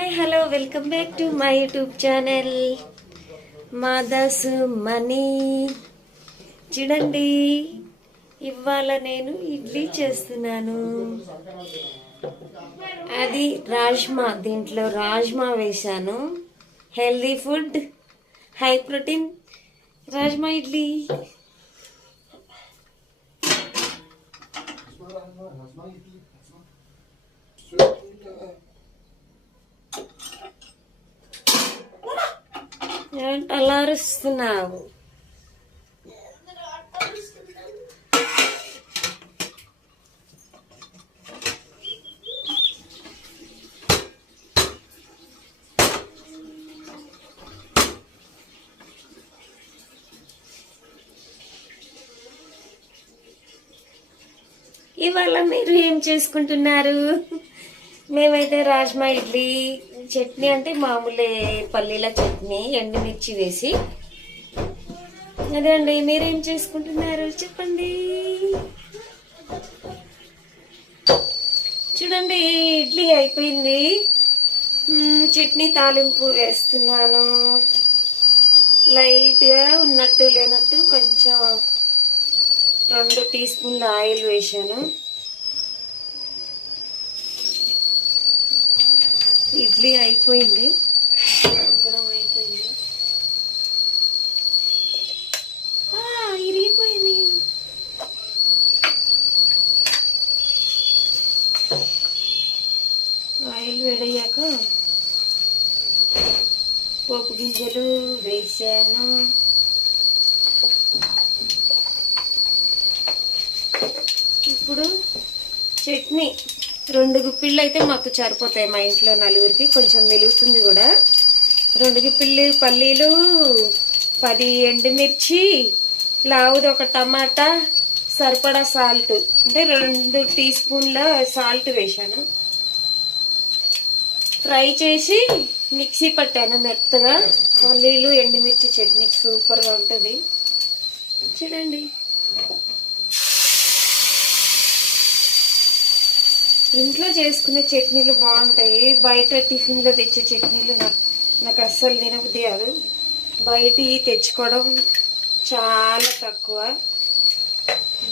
Hi hello welcome back to my YouTube channel Madasu money. చూడండి, ఇవాళ నేను ఇడ్లీ చేస్తున్నాను. అది రాజ్మా, దీంట్లో రాజ్మా వేశాను. Healthy food, high protein rajma idli. అలా అరుస్తున్నావు? ఇవాళ మీరు ఏం చేసుకుంటున్నారు? మేమైతే రాజ్మా ఇడ్లీ చట్నీ, అంటే మామూలే పల్లీల చట్నీ, ఎండుమిర్చి వేసి. అదే అండి, మీరేం చేసుకుంటున్నారు చెప్పండి. చూడండి, ఇడ్లీ అయిపోయింది. చట్నీ తాలింపు వేస్తున్నాను. లైట్గా ఉన్నట్టు లేనట్టు కొంచెం 2 టీ స్పూన్ల ఆయిల్ వేసాను. ఇడ్లీ అయిపోయింది, ఉడకడం అయిపోయింది. ఇరిగిపోయింది. ఆయిల్ వేడయ్యాక పోపు గింజలు వేసాను. ఇప్పుడు చట్నీ 2 గుప్పిళ్ళు అయితే మాకు సరిపోతాయి. మా ఇంట్లో నలుగురికి కొంచెం మిలుగుతుంది కూడా. 2 గుప్పిళ్ళు పల్లీలు, 10 ఎండుమిర్చి, లావుది 1 టమాటా, సరిపడా సాల్ట్, అంటే 2 టీ స్పూన్ల సాల్ట్ వేసాను. ఫ్రై చేసి మిక్సీ పట్టాను మెత్తగా. పల్లీలు ఎండుమిర్చి చట్నీ సూపర్గా ఉంటుంది. చూడండి, ఇంట్లో చేసుకునే చట్నీలు బాగుంటాయి. బయట టిఫిన్లో తెచ్చే చట్నీలు నాకు అస్సలు తినబుద్ధి కాదు. బయట తెచ్చుకోవడం చాలా తక్కువ.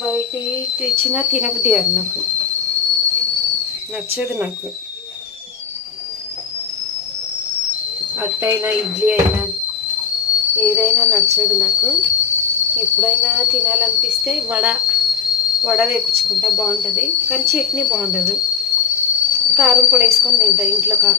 బయట తెచ్చినా తినబుద్ధి కాదు, నాకు నచ్చదు. నాకు అట్టయినా ఇడ్లీ అయినా ఏదైనా నచ్చదు నాకు. ఎప్పుడైనా తినాలనిపిస్తే వడ తెప్పించుకుంటా, బాగుంటుంది. కానీ చట్నీ బాగుండదు. కారం పొడి వేసుకొని తింటా ఇంట్లో. కారం